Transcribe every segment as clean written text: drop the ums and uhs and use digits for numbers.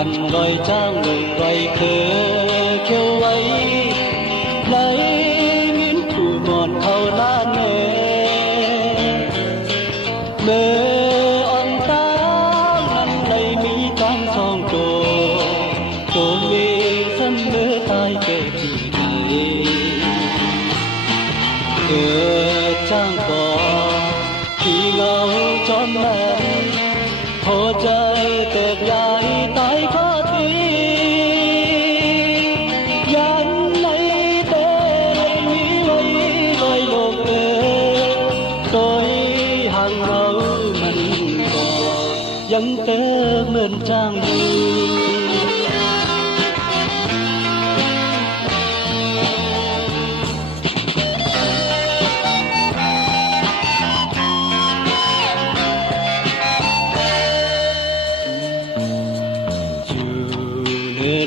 hằn đôi trang lùng đôi khờ kêu ấy lấy miếng phủ mòn thâu lá nề mơ ông ta năn lấy mỹ tăng song trồ mê sân mơ tai kể thì đời cửa trang cỏ khi ngao tròn nắng hồ trời tược dài tay có thi dán lấy tê lấy mỹ lấy lột tôi hàng ngầu mình cỏ vẫn tớ mơn trang vui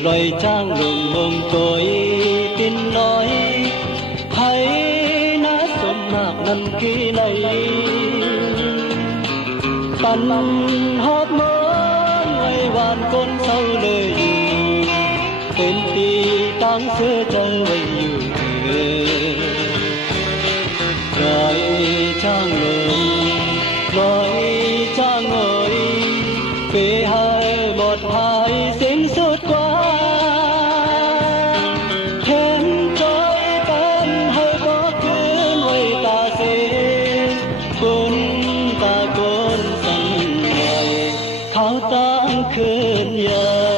rồi trang lùng mông tôi tin nói hãy nát sớm mạc năm ký này tàn hóp mơ ngày hoàn con sau lời tên ti tăng xưa trở về rồi trang lùng nói trang ơi về hai một hai xin suốt qua khen trôi tên hơi có cứ nuôi ta xin côn ta côn sẵn ngày tháo tăng khơn nhà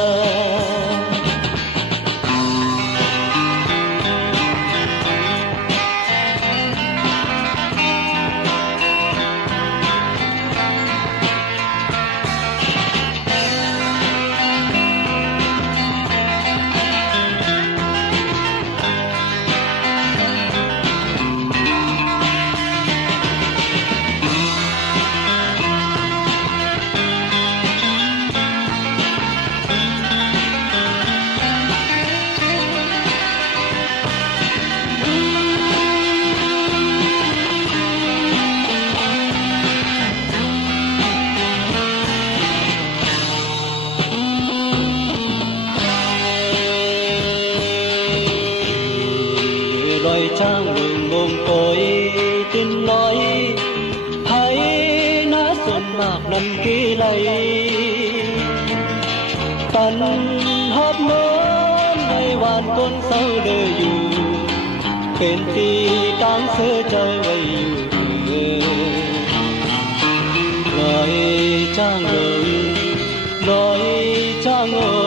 rồi trang lùng mông tôi tin nói hãy nát xuân mạc năm ký này tàn hóp mơ ngày hoàn con sau đời dù tên ti tăng sơ trở về rồi trang lùng nói trang ơi